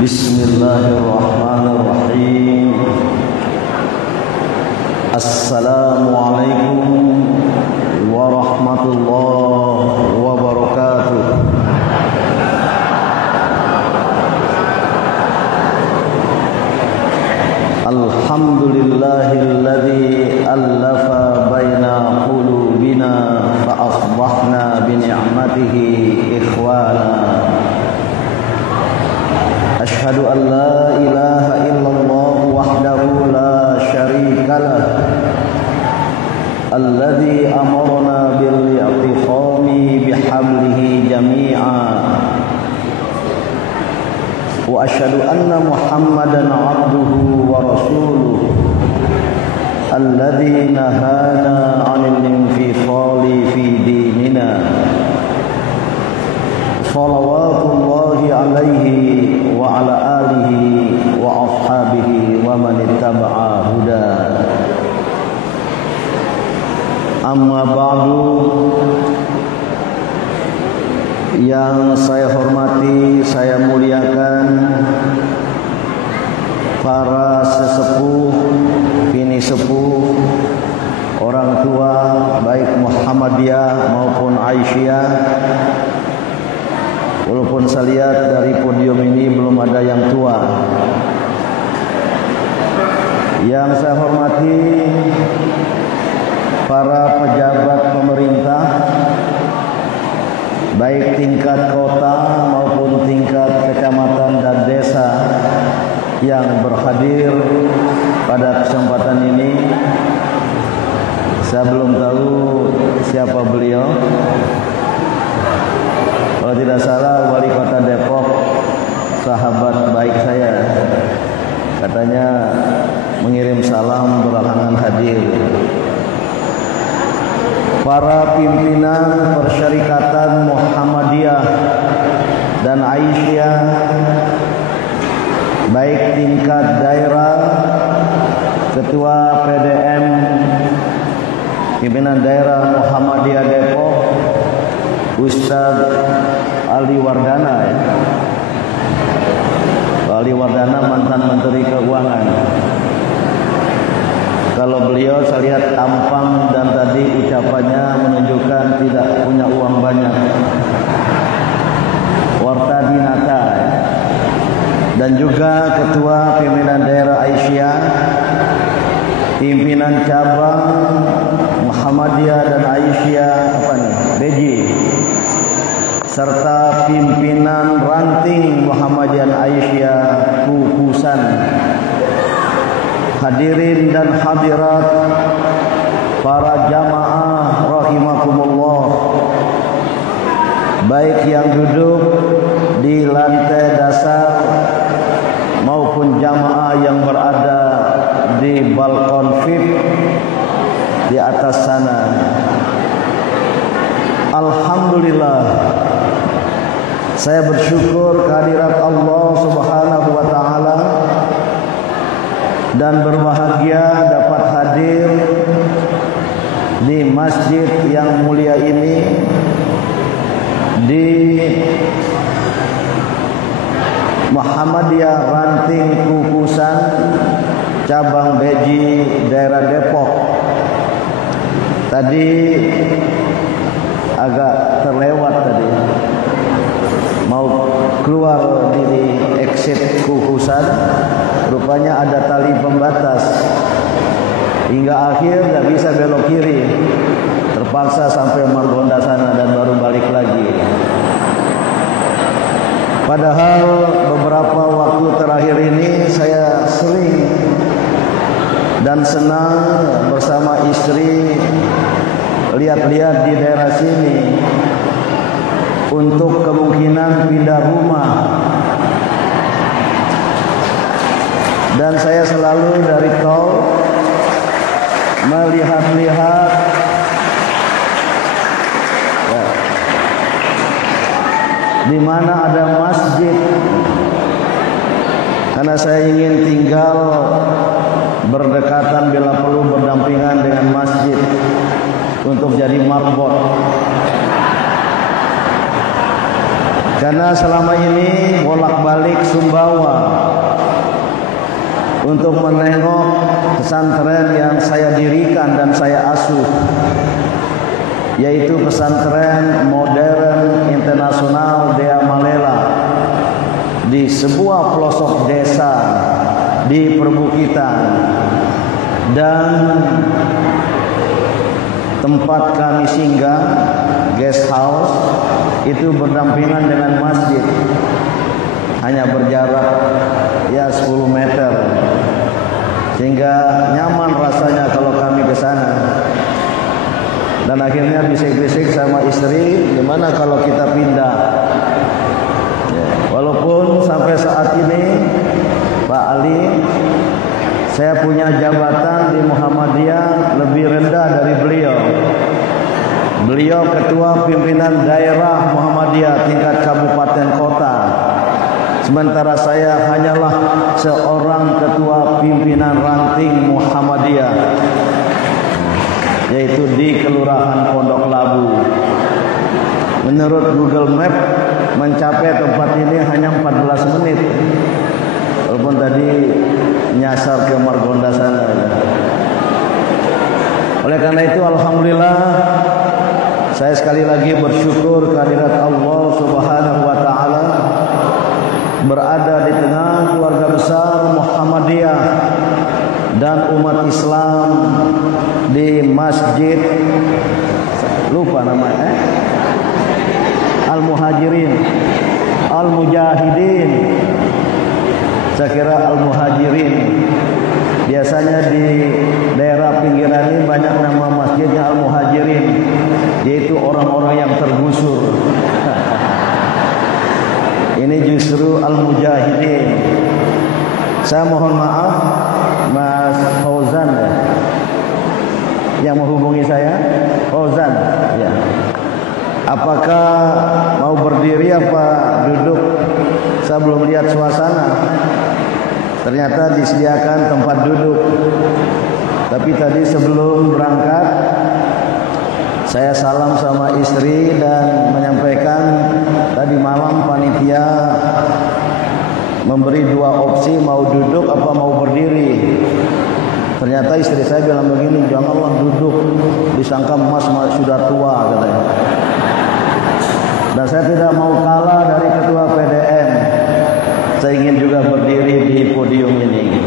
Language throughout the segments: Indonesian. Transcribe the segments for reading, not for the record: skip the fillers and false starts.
Bismillahirrahmanirrahim. Assalamualaikum warahmatullahi wabarakatuh. Alhamdulillahilladzi allafa baina qulubina fa asbahna bi ni'matihi ikhwana. Ashhadu an la ilaha illallah wahdahu la syarika lah, alladzi amarna bil i'tiqami bihablihi jami'a, wa ashhadu anna Muhammadan abduhu wa rasuluh, alladzi nahana 'anil infithali fi dinina. Salawatullahi alaihi wa ala alihi wa ashabihi wa man ittaba'a huda. Amma ba'du. Yang saya hormati, saya muliakan para sesepuh, bini sepuh, orang tua baik Muhammadiyah maupun Aisyah. Walaupun saya lihat dari podium ini belum ada yang tua. Yang saya hormati para pejabat pemerintah, baik tingkat kota maupun tingkat kecamatan dan desa yang berhadir pada kesempatan ini. Saya belum tahu siapa beliau. Kalau tidak salah wali kota Depok, sahabat baik saya, katanya mengirim salam berhalangan hadir. Para pimpinan Persyarikatan Muhammadiyah dan Aisyah, baik tingkat daerah, ketua PDM, pimpinan daerah Muhammadiyah Depok, Ustaz Ali Wardana, ya. Ali Wardana mantan Menteri Keuangan. Kalau beliau saya lihat tampang dan tadi ucapannya menunjukkan tidak punya uang banyak. Warta Dinata, ya. Dan juga ketua pimpinan daerah Aisyah, pimpinan cabang Muhammadiyah dan Aisyah Beji, serta pimpinan ranting Muhammadiyah Aisyah Kukusan. Hadirin dan hadirat, para jamaah rahimakumullah, baik yang duduk di lantai dasar maupun jamaah yang berada di balkon VIP di atas sana. Alhamdulillah, saya bersyukur kehadirat Allah Subhanahu wa taala dan berbahagia dapat hadir di masjid yang mulia ini, di Muhammadiyah Ranting Kukusan cabang Beji daerah Depok. Tadi agak terlewat tadi, mau keluar di exit Kukusan, rupanya ada tali pembatas hingga akhir tidak bisa belok kiri, terpaksa sampai Margonda sana dan baru balik lagi. Padahal beberapa waktu terakhir ini saya sering dan senang bersama istri lihat-lihat di daerah sini untuk kemungkinan pindah rumah. Dan saya selalu dari tol melihat-lihat ya, di mana ada masjid, karena saya ingin tinggal berdekatan bila perlu berdampingan dengan masjid untuk jadi marbot. Karena selama ini bolak-balik Sumbawa untuk menengok pesantren yang saya dirikan dan saya asuh, yaitu pesantren modern internasional Dea Malela di sebuah pelosok desa di perbukitan, dan tempat kami singgah guest house itu berdampingan dengan masjid, hanya berjarak ya 10 meter, sehingga nyaman rasanya kalau kami ke sana. Dan akhirnya bisik-bisik sama istri, gimana kalau kita pindah ya, walaupun sampai saat ini Pak Ali, saya punya jabatan di Muhammadiyah lebih rendah dari beliau. Beliau ketua pimpinan daerah Muhammadiyah tingkat kabupaten kota, sementara saya hanyalah seorang ketua pimpinan ranting Muhammadiyah, yaitu di Kelurahan Pondok Labu. Menurut Google Map, mencapai tempat ini hanya 14 menit, walaupun tadi nyasar ke Margonda sana. Oleh karena itu, alhamdulillah, saya sekali lagi bersyukur kehadirat Allah Subhanahu wa taala berada di tengah keluarga besar Muhammadiyah dan umat Islam di Masjid, lupa namanya, Al-Muhajirin, Al-Mujahidin. Saya kira Al-Muhajirin. Biasanya di daerah pinggiran ini banyak nama masjidnya Al-Muhajirin, yaitu orang-orang yang tergusur. Ini justru Al-Mujahidin. Saya mohon maaf, Mas Fauzan ya, yang menghubungi saya, Fauzan ya. Apakah mau berdiri apa duduk? Saya belum lihat suasana. Ternyata disediakan tempat duduk. Tapi tadi sebelum berangkat, saya salam sama istri dan menyampaikan tadi malam panitia memberi 2 opsi, mau duduk apa mau berdiri. Ternyata istri saya bilang begini, janganlah duduk, disangka mas sudah tua katanya. Dan saya tidak mau kalah dari ketua PDM. Saya ingin juga berdiri di podium ini.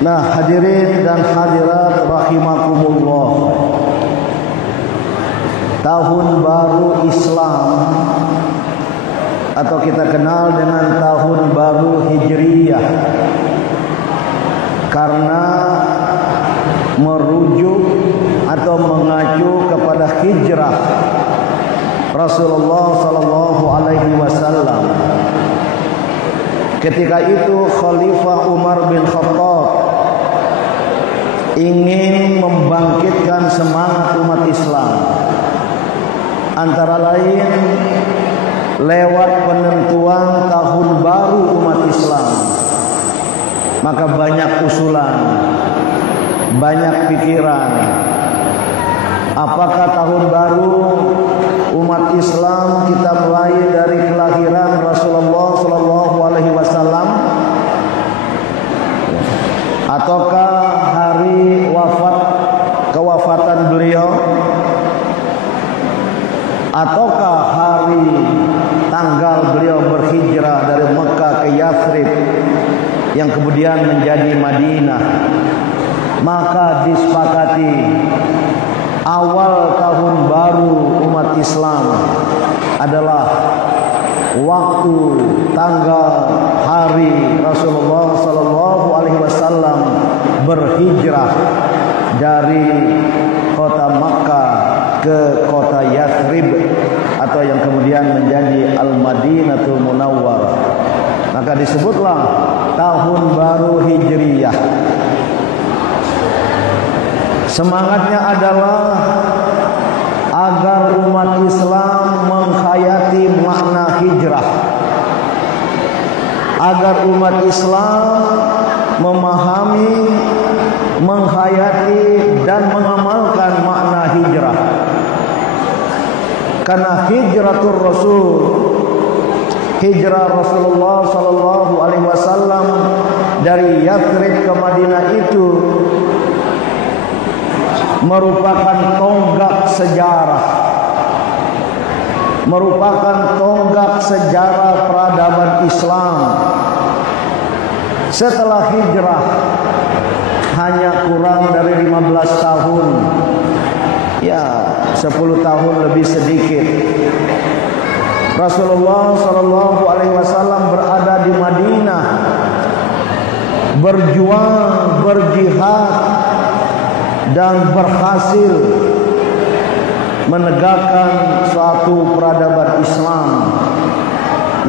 Nah, hadirin dan hadirat rahimakumullah, tahun baru Islam atau kita kenal dengan tahun baru Hijriyah, karena merujuk atau mengacu kepada hijrah Rasulullah sallallahu alaihi wasallam. Ketika itu Khalifah Umar bin Khattab ingin membangkitkan semangat umat Islam, antara lain lewat penentuan tahun baru umat Islam. Maka banyak usulan, banyak pikiran. Apakah tahun baru umat Islam kita mulai dari kelahiran Rasulullah sallallahu alaihi wasallam, ataukah hari kewafatan beliau, ataukah hari tanggal beliau berhijrah dari Mekah ke Yathrib yang kemudian menjadi Madinah. Maka disepakati awal tahun baru umat Islam adalah waktu, tanggal, hari Rasulullah sallallahu alaihi wasallam berhijrah dari kota Makkah ke kota Yathrib atau yang kemudian menjadi Al-Madinatul Munawwarah. Maka disebutlah tahun baru Hijriyah. Semangatnya adalah agar umat Islam menghayati makna hijrah, agar umat Islam memahami, menghayati dan mengamalkan makna hijrah. Karena adalah hijratul Rasul. Hijrah Rasulullah sallallahu alaihi wasallam dari Yathrib ke Madinah itu merupakan tonggak sejarah. Merupakan tonggak sejarah peradaban Islam. Setelah hijrah hanya kurang dari 15 tahun. Ya, 10 tahun lebih sedikit. Rasulullah sallallahu alaihi wasallam berada di Madinah, berjuang, berjihad dan berhasil menegakkan suatu peradaban Islam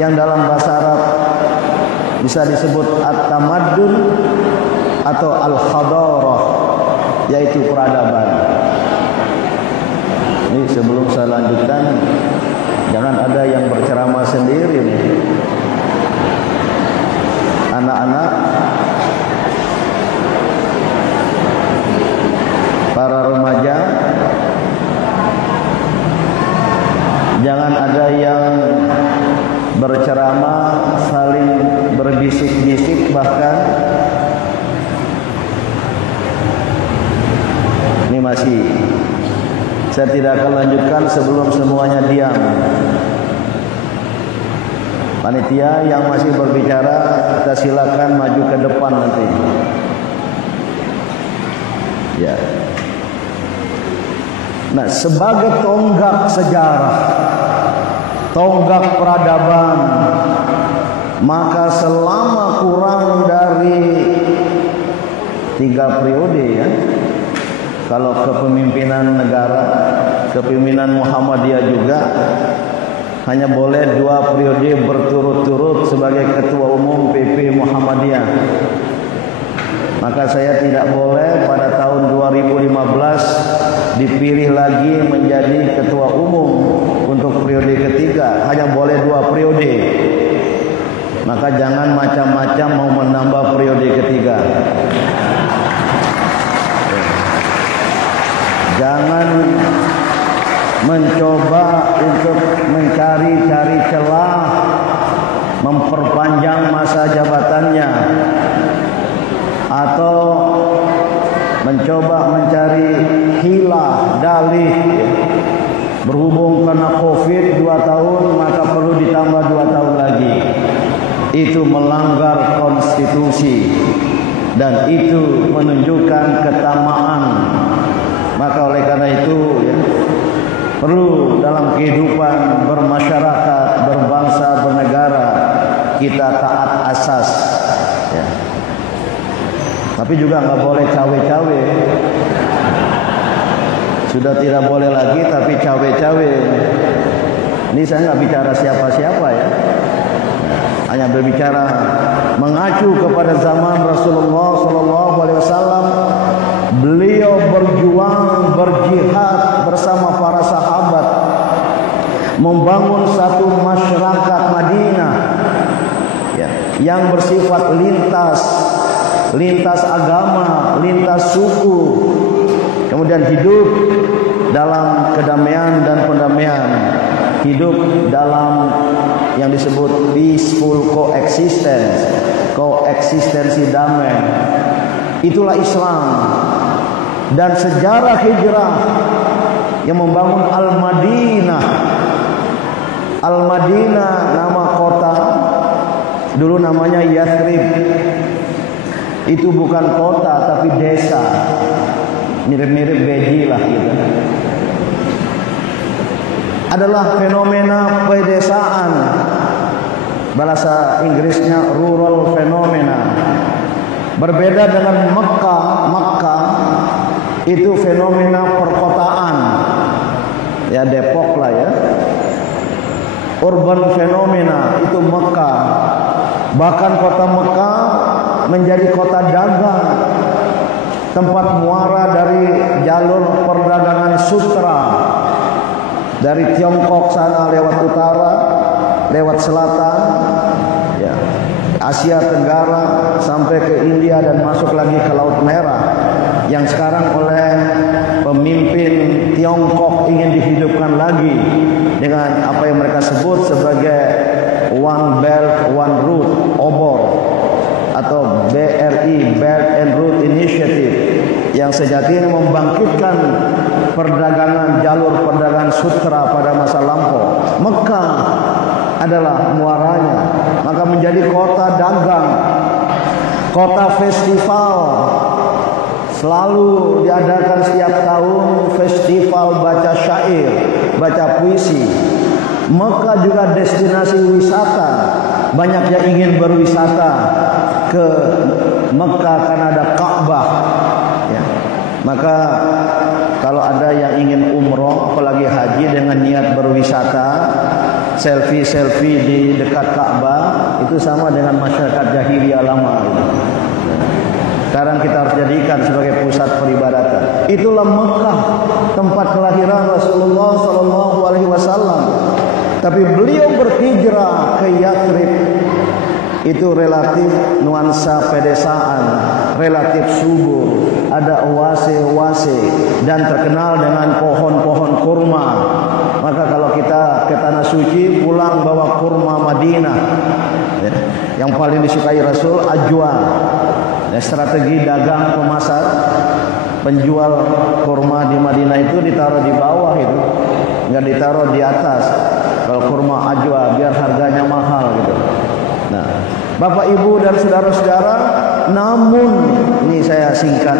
yang dalam bahasa Arab bisa disebut at-tamaddun atau al-hadarah, yaitu peradaban. Ini sebelum saya lanjutkan, jangan ada yang berceramah sendiri nih. Anak-anak, para remaja, jangan ada yang berceramah saling berbisik-bisik, bahkan ini masih saya tidak akan lanjutkan sebelum semuanya diam. Panitia yang masih berbicara, kita silakan maju ke depan nanti. Ya. Nah, sebagai tonggak sejarah, tonggak peradaban, maka selama kurang dari 3 periode ya. Kalau kepemimpinan negara, kepemimpinan Muhammadiyah juga hanya boleh 2 periode berturut-turut sebagai ketua umum PP Muhammadiyah. Maka saya tidak boleh pada tahun 2015 dipilih lagi menjadi ketua umum untuk periode ketiga. Hanya boleh 2 periode. Maka jangan macam-macam mau menambah periode ketiga. Jangan mencoba untuk mencari-cari celah memperpanjang masa jabatannya, atau mencoba mencari hilah, dalih. Berhubung karena Covid 2 tahun, maka perlu ditambah 2 tahun lagi. Itu melanggar konstitusi dan itu menunjukkan ketamaan. Maka oleh karena itu ya, perlu dalam kehidupan bermasyarakat, berbangsa, bernegara kita taat asas ya. Tapi juga nggak boleh cawe-cawe. Sudah tidak boleh lagi, tapi cawe-cawe. Ini saya nggak bicara siapa-siapa ya, hanya berbicara mengacu kepada zaman Rasulullah SAW. Beliau berjuang, berjihad bersama para sahabat, membangun satu masyarakat Madinah ya, yang bersifat lintas agama, lintas suku, kemudian hidup dalam kedamaian dan pendamaian, hidup dalam yang disebut peaceful coexistence, koeksistensi damai. Itulah Islam. Dan sejarah hijrah yang membangun Al-Madinah. Al-Madinah nama kota, dulu namanya Yathrib. Itu bukan kota tapi desa. Mirip-mirip Beji lah gitu. Adalah fenomena pedesaan. Bahasa Inggrisnya rural phenomena. Berbeda dengan Makkah itu fenomena perkotaan. Ya Depok lah ya. Urban fenomena itu Makkah. Bahkan kota Makkah menjadi kota dagang, tempat muara dari jalur perdagangan sutra dari Tiongkok sana lewat utara, lewat selatan, ya, Asia Tenggara sampai ke India dan masuk lagi ke Laut Merah, yang sekarang oleh pemimpin Tiongkok ingin dihidupkan lagi dengan sejatinya membangkitkan perdagangan, jalur perdagangan sutra pada masa lampau. Mekah adalah muaranya, maka menjadi kota dagang, kota festival. Selalu diadakan setiap tahun festival baca syair, baca puisi. Mekah juga destinasi wisata. Banyak yang ingin berwisata ke Mekah karena ada Ka'bah. Ya. Maka kalau ada yang ingin umroh, apalagi haji dengan niat berwisata, selfie-selfie di dekat Ka'bah, itu sama dengan masyarakat jahiliyah lama. Sekarang kita harus jadikan sebagai pusat peribadatan. Itulah Mekah, tempat kelahiran Rasulullah SAW. Tapi beliau berhijrah ke Yathrib. Itu relatif nuansa pedesaan, relatif subur, ada oase-oase dan terkenal dengan pohon-pohon kurma. Maka kalau kita ke tanah suci pulang bawa kurma Madinah, ya. Yang paling disukai Rasul ajwa. Ya, strategi dagang pemasar, penjual kurma di Madinah itu ditaruh di bawah itu, nggak ditaruh di atas. Kalau kurma ajwa biar harganya mahal gitu. Nah, Bapak Ibu dan saudara-saudara, namun ini saya singkat.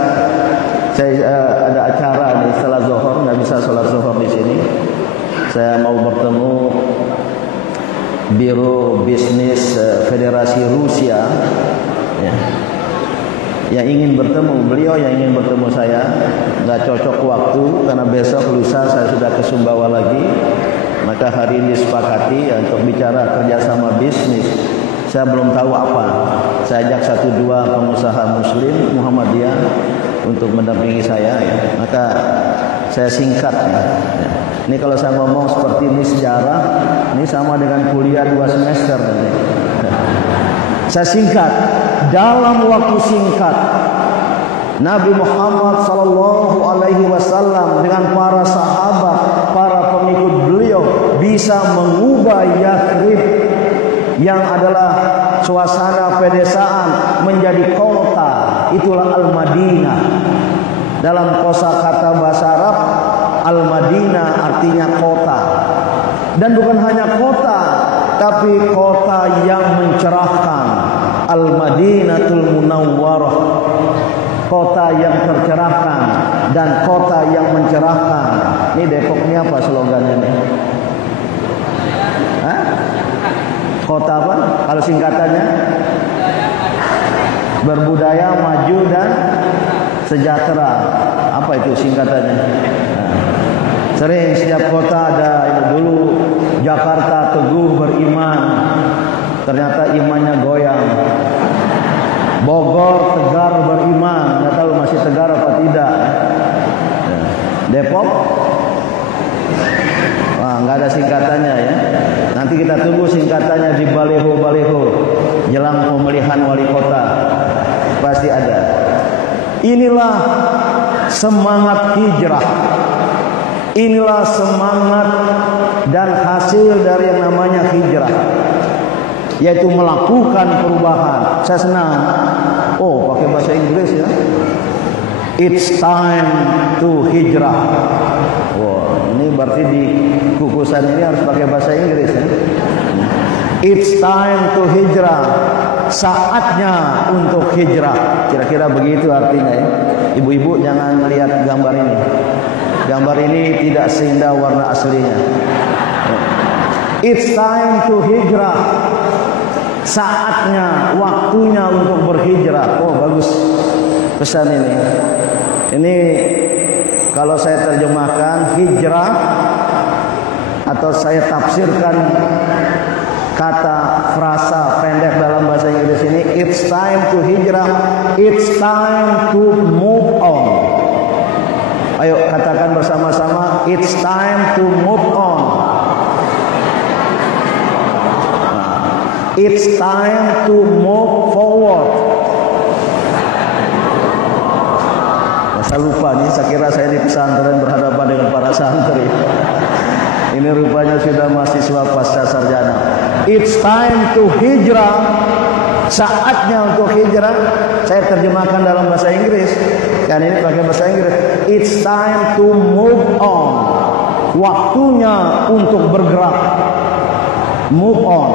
Saya ada acara nih setelah zuhur, nggak bisa sholat zuhur di sini. Saya mau bertemu Biro Bisnis Federasi Rusia, ya. Yang ingin bertemu beliau, yang ingin bertemu saya, nggak cocok waktu karena besok lusa saya sudah ke Sumbawa lagi. Maka hari ini disepakati untuk bicara kerjasama bisnis. Saya belum tahu apa. Saya ajak 1-2 pengusaha Muslim Muhammadiyah untuk mendampingi saya. Ya. Maka saya singkat. Ya. Ini kalau saya ngomong seperti ini sejarah, ini sama dengan kuliah 2 semester. Ya. Saya singkat. Dalam waktu singkat, Nabi Muhammad SAW dengan para sahabat, para pengikut beliau bisa mengubah Yathrib yang adalah suasana pedesaan menjadi kota. Itulah Al-Madinah. Dalam kosakata bahasa Arab, Al-Madinah artinya kota. Dan bukan hanya kota, tapi kota yang mencerahkan. Al-Madinatul Munawwarah, kota yang tercerahkan dan kota yang mencerahkan. Ini Depok ini apa slogannya nih? Hah? Kota apa? Kalau singkatannya? Berbudaya, maju dan sejahtera. Apa itu singkatannya? Sering setiap kota ada dulu Jakarta teguh beriman. Ternyata imannya goyang. Bogor tegar beriman, nggak tahu masih tegar apa tidak. Depok, wah nggak ada singkatannya ya. Nanti kita tunggu singkatannya di baliho-baliho jelang pemilihan wali kota, pasti ada. Inilah semangat hijrah. Inilah semangat dan hasil dari yang namanya hijrah, yaitu melakukan perubahan. Saya senang. Oh, pakai bahasa Inggris ya. It's time to hijrah. Wah, ini berarti di kukusan ini harus pakai bahasa Inggris ya. It's time to hijrah. Saatnya untuk hijrah. Kira-kira begitu artinya ya. Ibu-ibu jangan melihat gambar ini. Gambar ini tidak seindah warna aslinya. It's time to hijrah. Saatnya, waktunya untuk berhijrah. Oh, bagus pesan ini. Ini kalau saya terjemahkan hijrah atau saya tafsirkan kata frasa pendek dalam bahasa Inggris ini, it's time to hijrah, it's time to move on. Ayo katakan bersama-sama, it's time to move on. It's time to move forward. Saya lupa nih, saya kira saya di pesantren berhadapan dengan para santri. Ini rupanya sudah mahasiswa pasca sarjana. It's time to hijrah. Saatnya untuk hijrah. Saya terjemahkan dalam bahasa Inggris Yang ini pakai bahasa Inggris. It's time to move on. Waktunya untuk bergerak. Move on.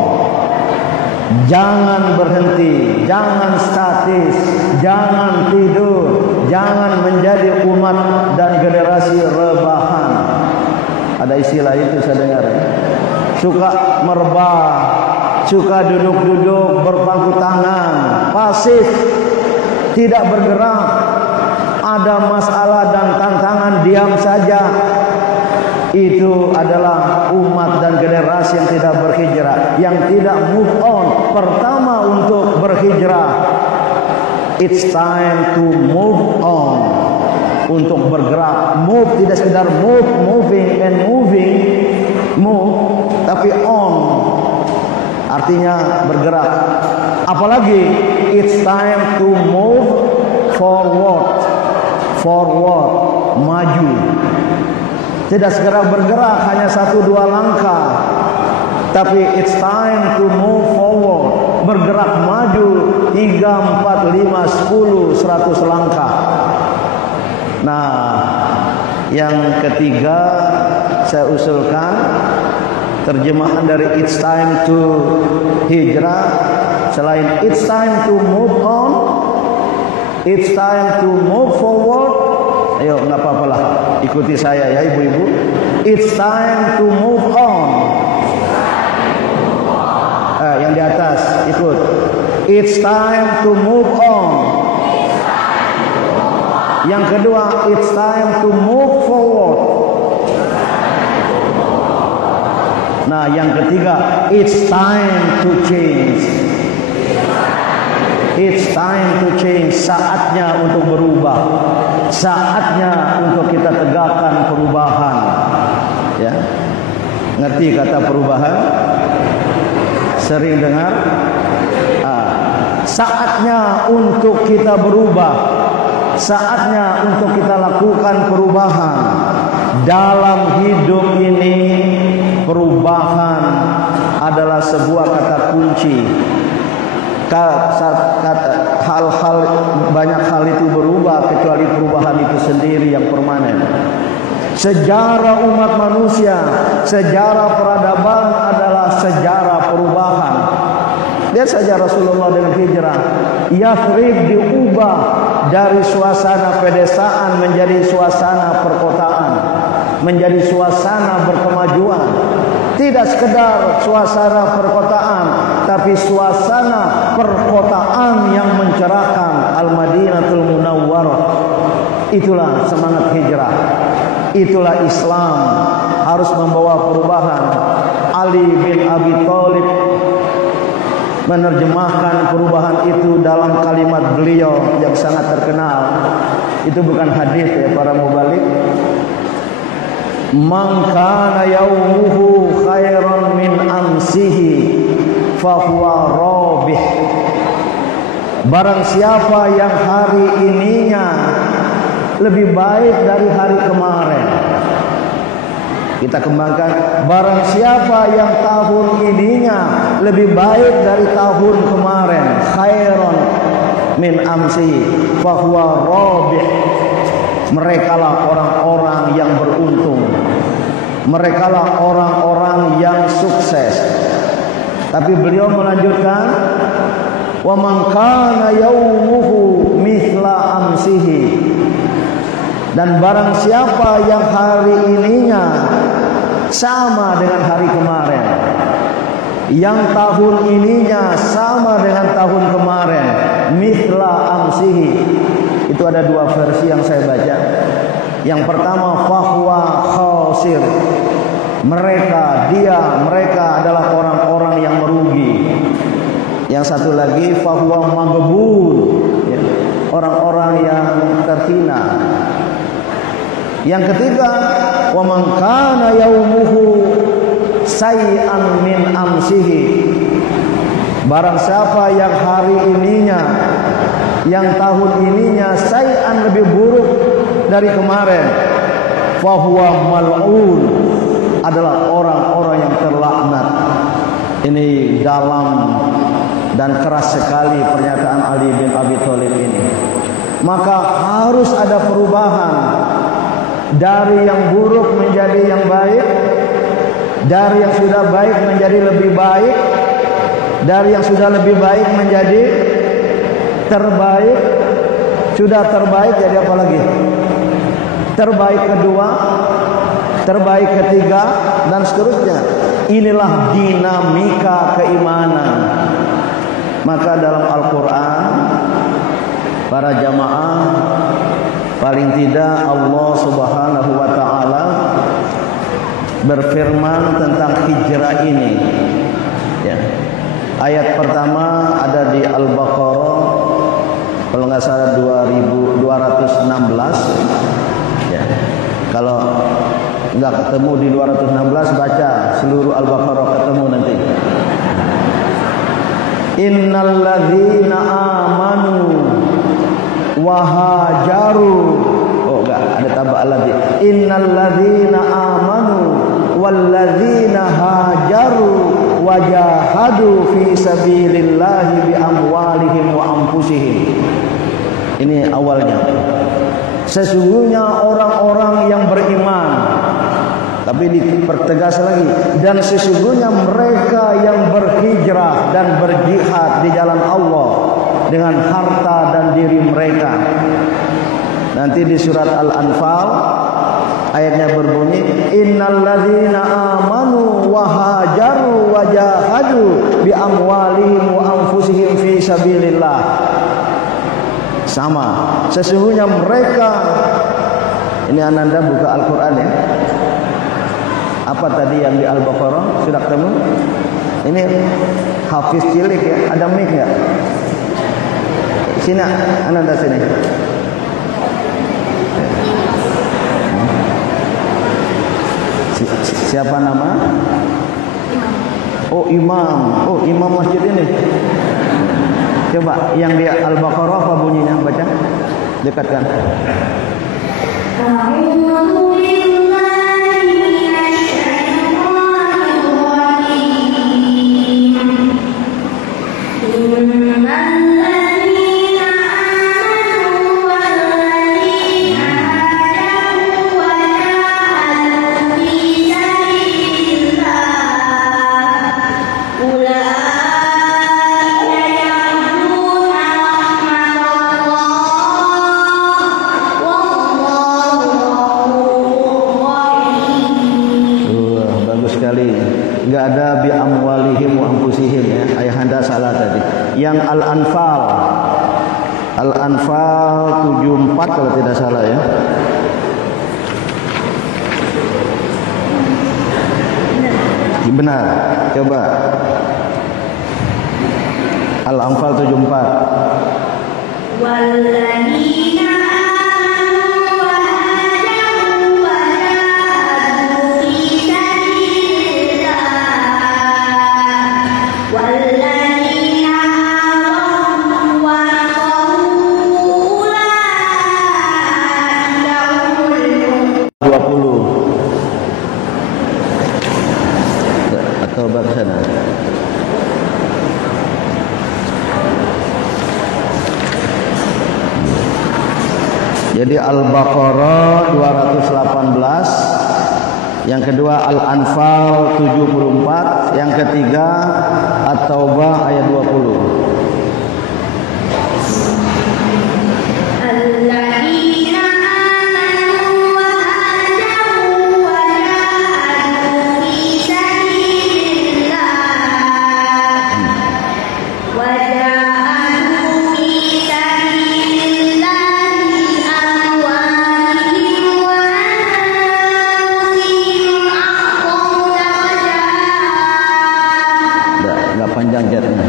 Jangan berhenti, jangan statis, jangan tidur, jangan menjadi umat dan generasi rebahan. Ada istilah itu saya dengar. Suka merebah, suka duduk-duduk berpangku tangan, pasif, tidak bergerak. Ada masalah dan tantangan, diam saja. Itu adalah umat dan generasi yang tidak berhijrah, yang tidak move on. Pertama untuk berhijrah, it's time to move on. Untuk bergerak, move tidak sekedar moving, move, tapi on. Artinya bergerak. Apalagi it's time to move forward, maju. Tidak segera bergerak hanya 1-2 langkah, tapi it's time to move forward, bergerak maju 3, 4, 5, 10, 100 langkah. Nah, yang ketiga saya usulkan terjemahan dari it's time to hijrah. Selain it's time to move on, it's time to move forward. Ayo, nggak apa-apa lah, ikuti saya ya ibu-ibu. It's time to move on. Yang di atas ikut. It's time to move on. Yang kedua, it's time to move forward. Nah, yang ketiga, it's time to change. It's time to change. Saatnya untuk berubah. Saatnya untuk kita tegakkan perubahan. Ya, ngerti kata perubahan? Sering dengar? Saatnya untuk kita berubah. Saatnya untuk kita lakukan perubahan. Dalam hidup ini, perubahan adalah sebuah kata kunci. Banyak hal itu berubah kecuali perubahan itu sendiri yang permanen. Sejarah umat manusia, sejarah peradaban adalah sejarah perubahan. Lihat saja Rasulullah dengan hijrah. Yathrib diubah dari suasana pedesaan menjadi suasana perkotaan, menjadi suasana berkemajuan. Tidak sekedar suasana perkotaan, tapi suasana perkotaan yang mencerahkan. Al-Madinatul Munawwarah. Itulah semangat hijrah. Itulah Islam, harus membawa perubahan. Ali bin Abi Thalib menerjemahkan perubahan itu dalam kalimat beliau yang sangat terkenal. Itu bukan hadis ya para mubalik. Man kana yaumuhu khairan min amsihi fahuwa rabih. Barang siapa yang hari ininya lebih baik dari hari kemarin. Kita kembangkan, barang siapa yang tahun ininya lebih baik dari tahun kemarin, khairan min amsi fahuwa rabih. Merekalah orang-orang yang beruntung. Merekalah orang-orang yang sukses. Tapi beliau melanjutkan, wa man kana yaumuhu mithla amsihi. Dan barang siapa yang hari ininya sama dengan hari kemarin, yang tahun ininya sama dengan tahun kemarin, mithla amsihi. Itu ada 2 versi yang saya baca. Yang pertama, fahuwa khasir. Mereka adalah orang-orang yang merugi. Yang satu lagi, fahuwa maghbun. Orang-orang yang terhina. Yang ketiga, wa man kana yaumuhu sayyan min amsihi. Barang siapa yang hari ininya, yang tahun ininya sayyan lebih buruk dari kemarin, fahuwa mal'un, adalah orang-orang yang terlaknat. Ini dalam dan keras sekali pernyataan Ali bin Abi Thalib ini. maka harus ada perubahan dari yang buruk menjadi yang baik, dari yang sudah baik menjadi lebih baik, dari yang sudah lebih baik menjadi terbaik, sudah terbaik jadi apa lagi? Terbaik kedua, terbaik ketiga, dan seterusnya. Inilah dinamika keimanan. Maka dalam Al-Quran, para jamaah, paling tidak Allah Subhanahu wa Ta'ala berfirman tentang hijrah ini. Ya. Ayat pertama ada di Al-Baqarah, kalau nggak salah 2216. Ya. Kalau nggak ketemu di 216, baca seluruh Al-Baqarah, ketemu nanti. Innal ladzina amanu wa hajaru. Oh enggak, ada tambah alladzi. Innal ladzina amanu wal ladzina hajaru wa jahadu fi sabilillahi bi amwalihim wa anfusihim. Ini awalnya. Sesungguhnya orang-orang yang beriman, tapi dipertegas lagi, dan sesungguhnya mereka yang berhijrah dan berjihad di jalan Allah dengan harta dan diri mereka. Nanti di surat Al-Anfal ayatnya berbunyi, innal ladzina amanu wa hajaru wa jahadu bi amwalihim wa anfusihim fi sabilillah. Sama, sesungguhnya mereka, ini Ananda buka Al-Quran ya. Apa tadi yang di Al-Baqarah? Sudah ketemu? Ini Hafiz cilik ya. Ada mic nggak? Sini, Ananda sini. Siapa nama? Oh Imam. Oh Imam masjid ini. Coba yang di Al-Baqarah apa bunyinya? Baca. Dekatkan. Enggak ada bi amwalihim wa anfusihim ya. Ayahanda salah tadi. Yang Al-Anfal. Al-Anfal 74 kalau tidak salah ya. Benar. Coba. Al-Anfal 74. Walladzina jadi Al-Baqarah 218, yang kedua Al-Anfal 74, yang ketiga At-Taubah ayat 20. Panjang jadinya.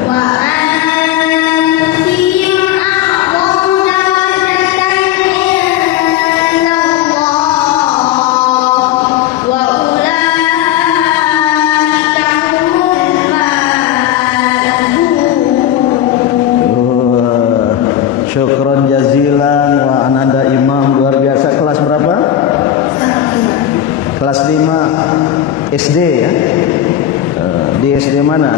Syukron jazilan wa Ananda Imam, luar biasa. Kelas berapa? Kelas 5 SD ya. Di SD mana?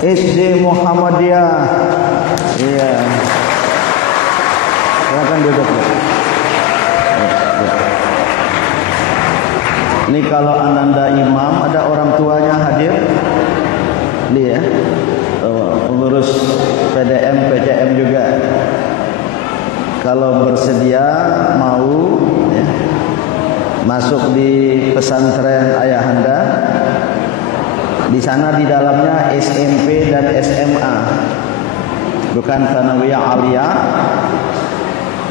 SD Muhammadiyah. Iya. Silakan duduk. Ini kalau ananda imam, ada orang tuanya hadir. Ini ya, pengurus PDM, PCM juga. Kalau bersedia mau ya, masuk di pesantren Ayahanda, di sana di dalamnya SMP dan SMA, bukan Tsanawiyah Aliyah,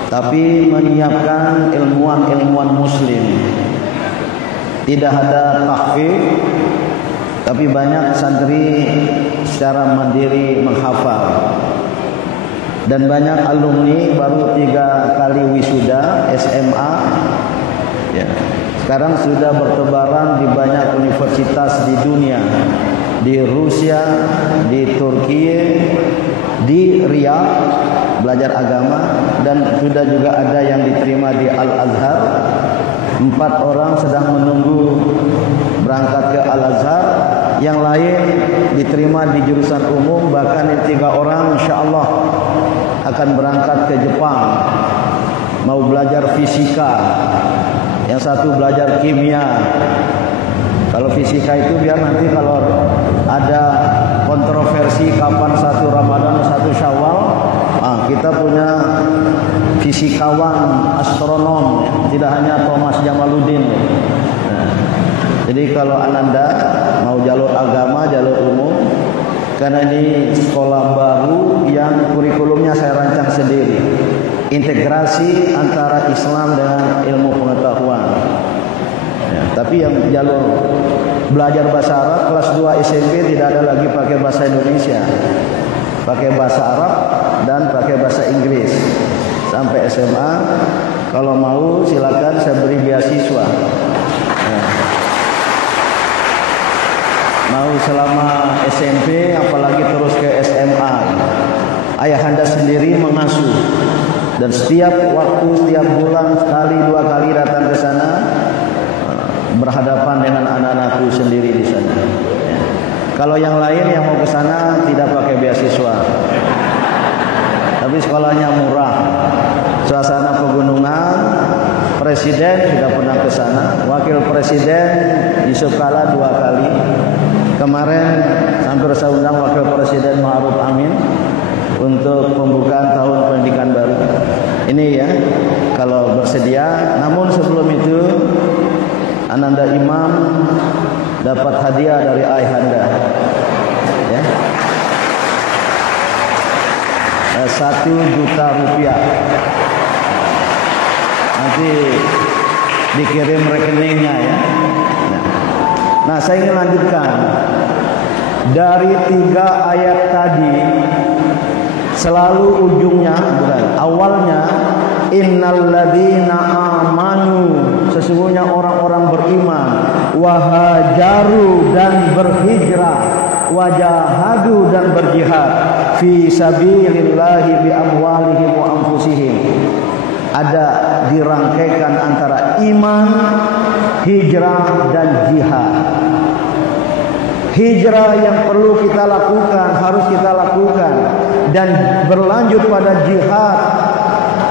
tapi menyiapkan ilmuwan-ilmuwan muslim. Tidak ada tahfiz, tapi banyak santri secara mandiri menghafal. Dan banyak alumni baru 3 kali wisuda SMA. Ya. Sekarang sudah bertebaran di banyak universitas di dunia. Di Rusia, di Turki, di Riyadh belajar agama, dan sudah juga ada yang diterima di Al-Azhar. 4 orang sedang menunggu berangkat ke Al-Azhar, yang lain diterima di jurusan umum, bahkan 3 orang insyaallah akan berangkat ke Jepang mau belajar fisika, yang satu belajar kimia. Kalau fisika itu biar nanti kalau ada kontroversi kapan 1 Ramadan 1 Syawal, kita punya fisikawan astronom, tidak hanya Thomas Jamaluddin. Nah, jadi kalau ananda mau jalur agama, jalur umum, karena ini sekolah baru yang kurikulumnya saya rancang sendiri, integrasi antara Islam dengan ilmu pengetahuan. Ya, tapi yang jalur belajar bahasa Arab kelas 2 SMP tidak ada lagi pakai bahasa Indonesia, pakai bahasa Arab dan pakai bahasa Inggris. Sampai SMA, kalau mau silakan saya beri beasiswa. Ya. Mau selama SMP, apalagi terus ke SMA. Ayahanda sendiri mengasuh, dan setiap waktu, setiap bulan sekali 2 kali datang ke sana, berhadapan dengan anak-anakku sendiri di sana. Ya. Kalau yang lain yang mau ke sana tidak pakai beasiswa, tapi sekolahnya murah, suasana pegunungan. Presiden sudah pernah ke sana, wakil presiden Yusuf Kala 2 kali. Kemarin hampir saya undang wakil presiden Ma'ruf Amin untuk pembukaan tahun pendidikan baru. Ini ya, kalau bersedia. Namun sebelum itu, ananda imam dapat hadiah dari ayahanda. Ya. 1 juta rupiah. Nanti dikirim rekeningnya ya. Nah, saya ingin lanjutkan dari 3 ayat tadi. Selalu ujungnya, bukan awalnya, innalladzina amanu, sesungguhnya orang-orang beriman, wahajaru dan berhijrah, wajahadu dan berjihad, fi sabilillahi bi amwalihim wa anfusihim. Ada dirangkaikan antara iman, hijrah dan jihad. Hijrah yang perlu kita lakukan, harus kita lakukan, dan berlanjut pada jihad,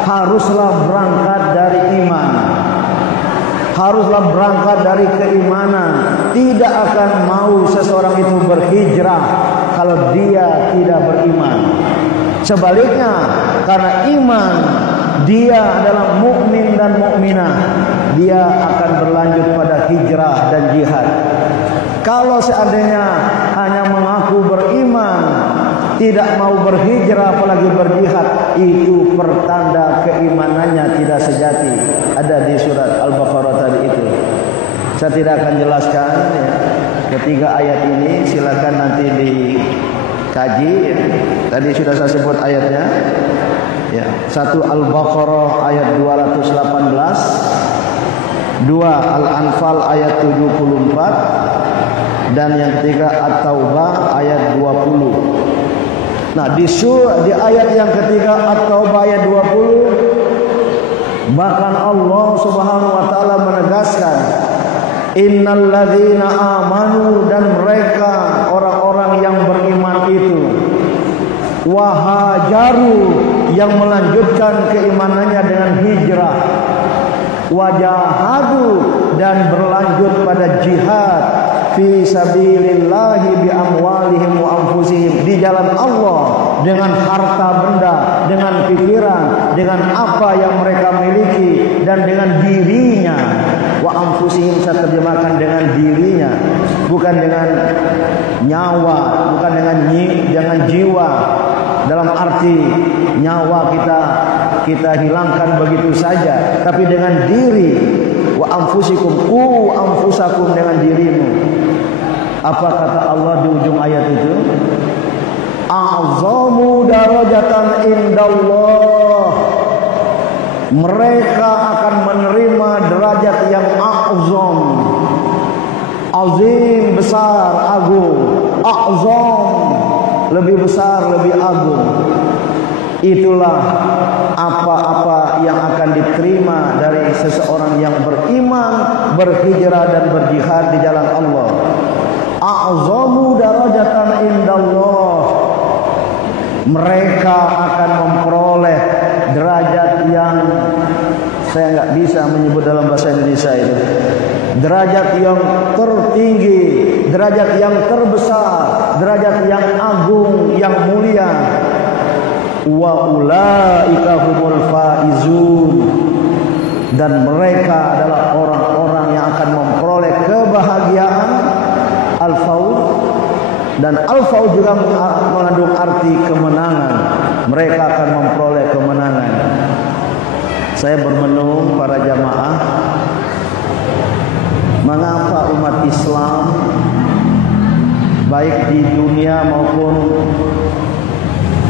haruslah berangkat dari iman, haruslah berangkat dari keimanan. Tidak akan mau seseorang itu berhijrah kalau dia tidak beriman. Sebaliknya, karena iman, dia adalah mukmin dan mukminah, dia akan berlanjut pada hijrah dan jihad. Kalau seandainya hanya mengaku beriman, tidak mau berhijrah apalagi berjihad, itu pertanda keimanannya tidak sejati. Ada di surat Al-Baqarah tadi itu. Saya tidak akan jelaskan ya. Ketiga ayat ini silakan nanti dikaji. Tadi sudah saya sebut ayatnya. Ya, 1 Al-Baqarah ayat 218, 2 Al-Anfal ayat 74, dan yang ketiga At-Taubah ayat 20. Nah, di ayat yang ketiga At-Taubah ayat 20, bahkan Allah Subhanahu wa taala menegaskan, innalladzina amanu, dan mereka orang-orang yang beriman itu, wahajaru, yang melanjutkan keimanannya dengan hijrah, wajahadu dan berlanjut pada jihad fi sabilillahi bi amwalihim wa anfusihim, di jalan Allah dengan harta benda, dengan pikiran, dengan apa yang mereka miliki dan dengan dirinya. Wa anfusihim saya terjemahkan dengan dirinya, bukan dengan nyawa, bukan dengan jiwa. Dalam arti nyawa kita hilangkan begitu saja, tapi dengan diri. Wa anfusikum, ku anfusakum, dengan dirimu. Apa kata Allah di ujung ayat itu? A'zamu darajatan indallah, mereka akan menerima derajat yang a'zam, azim, besar, agung. A'zam, lebih besar, lebih agung. Itulah apa-apa yang akan diterima dari seseorang yang beriman, berhijrah dan berjihad di jalan Allah. A'zamu darajatan indallah, mereka akan memperoleh derajat yang saya nggak bisa menyebut dalam bahasa Indonesia itu. Derajat yang tertinggi, derajat yang terbesar, derajat yang agung, yang mulia. Wa ulaika humul faizun, dan mereka adalah orang-orang yang akan memperoleh kebahagiaan. Al-fauz, dan al-fauz juga mengandung arti kemenangan. Mereka akan memperoleh kemenangan. Saya bermenung para jamaah, mengapa umat Islam baik di dunia maupun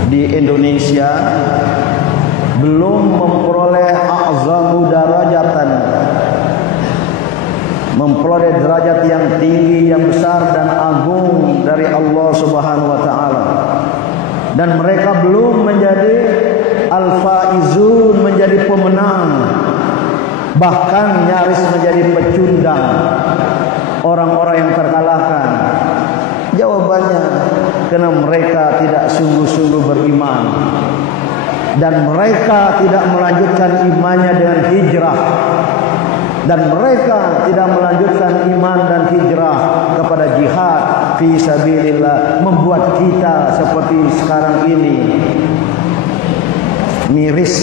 di Indonesia belum memperoleh a'zamu darajatan, memperoleh derajat yang tinggi, yang besar dan agung dari Allah Subhanahu wa taala. Dan mereka belum menjadi al-faizun, menjadi pemenang, bahkan nyaris menjadi pecundang, orang-orang yang terkalahkan. Jawabannya, karena mereka tidak sungguh-sungguh beriman, dan mereka tidak melanjutkan imannya dengan hijrah, dan mereka tidak melanjutkan iman dan hijrah kepada jihad fi sabilillah, membuat kita seperti sekarang ini miris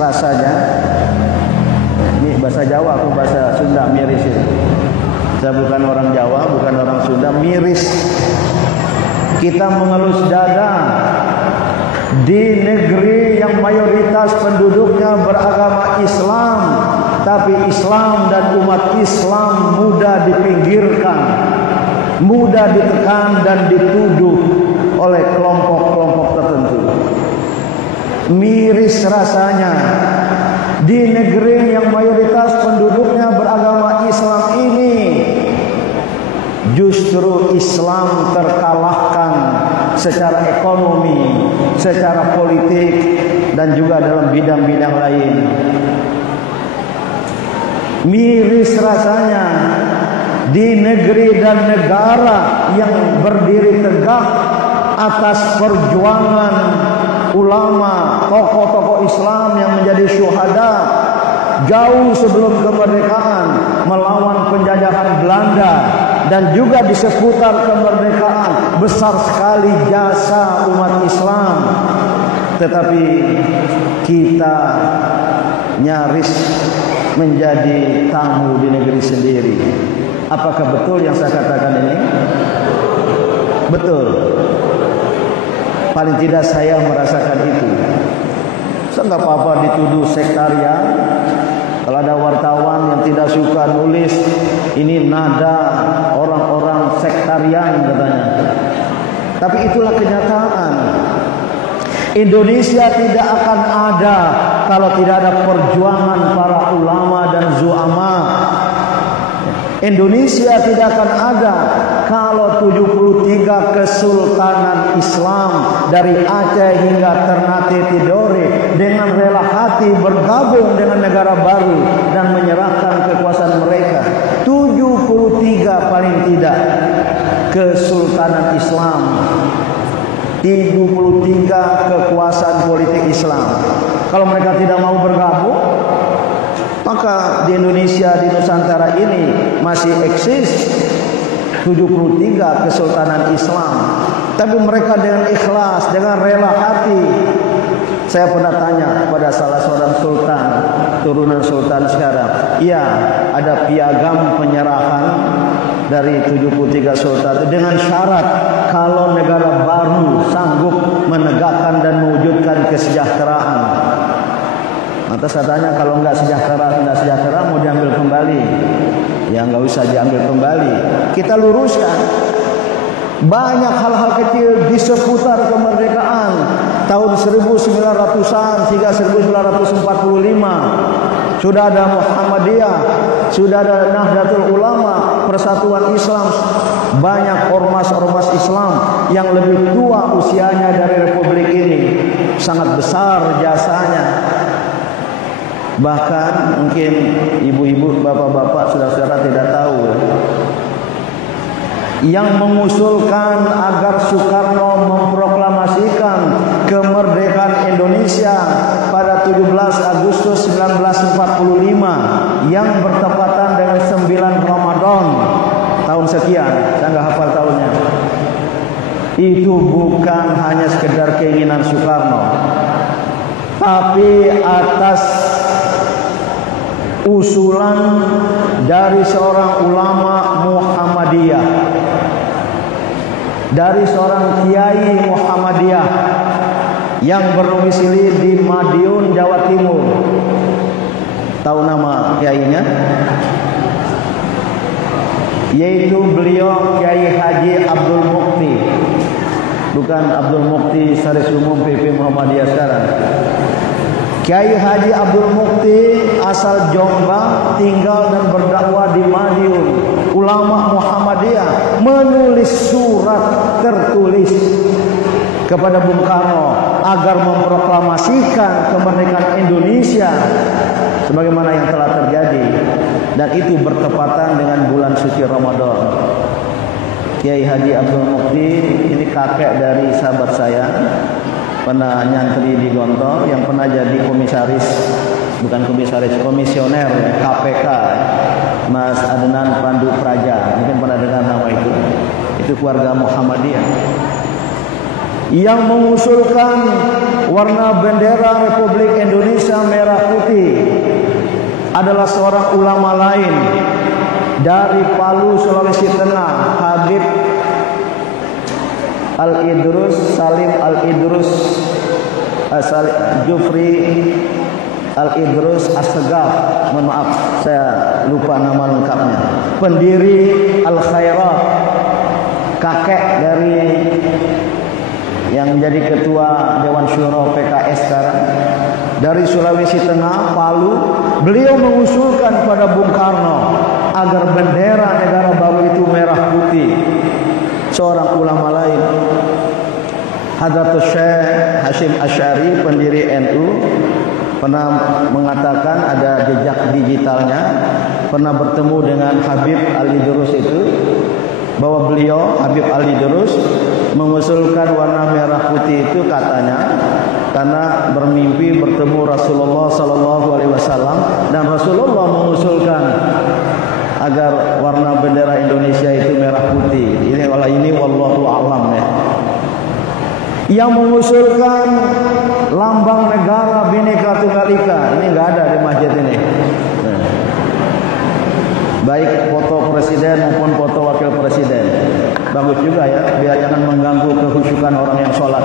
rasanya. Ini bahasa Jawa, aku bahasa Sunda, miris itu. Saya bukan orang Jawa, bukan orang Sunda. Miris, kita mengelus dada di negeri yang mayoritas penduduknya beragama Islam, tapi Islam dan umat Islam mudah dipinggirkan, mudah ditekan dan dituduh oleh kelompok-kelompok tertentu. Miris rasanya di negeri yang mayoritas penduduknya beragama Islam ini, justru Islam terkalahkan secara ekonomi, secara politik, dan juga dalam bidang-bidang lain. Miris rasanya di negeri dan negara yang berdiri tegak atas perjuangan ulama, tokoh-tokoh Islam yang menjadi syuhada jauh sebelum kemerdekaan melawan penjajahan Belanda, dan juga di seputar kemerdekaan besar sekali jasa umat Islam. Tetapi kita nyaris menjadi tamu di negeri sendiri. Apakah betul yang saya katakan ini? Betul. Paling tidak saya merasakan itu. Saya nggak apa-apa dituduh sektarian. Kalau ada wartawan yang tidak suka nulis, ini nada orang-orang sektarian katanya. Tapi itulah kenyataan. Indonesia tidak akan ada kalau tidak ada perjuangan para ulama dan zu'ama. Indonesia tidak akan ada kalau 73 kesultanan Islam dari Aceh hingga Ternate Tidore dengan rela hati bergabung dengan negara baru dan menyerahkan kekuasaan mereka. 73 paling tidak kesultanan Islam, 73 kekuasaan politik Islam. Kalau mereka tidak mau bergabung, maka di Indonesia, di Nusantara ini masih eksis 73 kesultanan Islam. Tapi mereka dengan ikhlas, dengan rela hati. Saya pernah tanya kepada salah seorang sultan, turunan sultan sekarang. Iya, ada piagam penyerahan dari 73 sultan dengan syarat kalau negara baru sanggup menegakkan dan mewujudkan kesejahteraan. Lantas katanya kalau nggak sejahtera mau diambil kembali. Ya nggak usah diambil kembali. Kita luruskan. Banyak hal-hal kecil di seputar kemerdekaan tahun 1900-an hingga 1945. Sudah ada Muhammadiyah, sudah ada Nahdlatul Ulama, Persatuan Islam. Banyak ormas-ormas Islam yang lebih tua usianya dari republik ini. Sangat besar jasanya. Bahkan mungkin ibu-ibu, bapak-bapak, saudara-saudara tidak tahu ya. Yang mengusulkan agar Soekarno memproklamasikan kemerdekaan Indonesia pada 17 Agustus 1945 yang bertepatan dengan 9 Ramadan tahun sekian, saya nggak hafal tahunnya. Itu bukan hanya sekedar keinginan Soekarno, tapi atas usulan dari seorang ulama Muhammadiyah, dari seorang kiai Muhammadiyah yang berdomisili di Madiun, Jawa Timur. Tahu nama kiainya? Yaitu beliau Kiai Haji Abdul Mukti. Bukan Abdul Mukti Sekretaris Umum PP Muhammadiyah sekarang. Kiai Haji Abdul Mukti asal Jombang, tinggal dan berdakwah di Madiun. Ulama Muhammadiyah menulis surat tertulis kepada Bung Karno agar memproklamasikan kemerdekaan Indonesia sebagaimana yang telah terjadi, dan itu bertepatan dengan bulan suci Ramadan. Kiai Haji Abdul Mukti ini kakek dari sahabat saya, pernah nyantri di Gontor, yang pernah jadi komisaris, bukan komisaris, komisioner KPK, Mas Adnan Pandu Praja, mungkin pernah dengar nama itu. Itu keluarga Muhammadiyah yang mengusulkan warna bendera Republik Indonesia merah putih adalah seorang ulama lain dari Palu, Sulawesi Tengah, Habib Al-Idrus Salim Al-Idrus Jufri Al-Idrus As-Segaf. Mohon maaf, saya lupa nama lengkapnya. Pendiri Al-Khairat, kakek dari yang menjadi ketua Dewan Syuro PKS sekarang, dari Sulawesi Tengah, Palu. Beliau mengusulkan kepada Bung Karno agar bendera negara baru itu merah putih. Seorang ulama lain, Hadratus Syekh Hashim Asy'ari, pendiri NU, pernah mengatakan, ada jejak digitalnya, pernah bertemu dengan Habib Al-Idrus itu, bahwa beliau Habib Al-Idrus mengusulkan warna merah putih itu katanya karena bermimpi bertemu Rasulullah SAW, dan Rasulullah mengusulkan agar warna bendera Indonesia itu merah putih. Ini wallahu a'lam ya. Yang mengusulkan lambang negara Bhinneka Tunggal Ika, ini enggak ada di masjid ini. Nah, baik foto presiden maupun foto wakil presiden. Bagus juga ya, biar jangan mengganggu kehusyukan orang yang sholat.